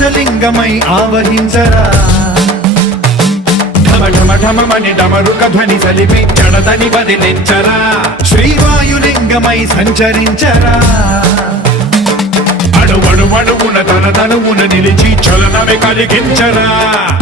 ఆకాశలింగమై ఆవహించరా. ఢమ డమరుక ధ్వని సలిపి జడదని వదిలించరా. శ్రీవాయులింగమై సంచరించరా. అడువడు అడుగున తన తనువున నిలిచి చలనమే కలిగించరా.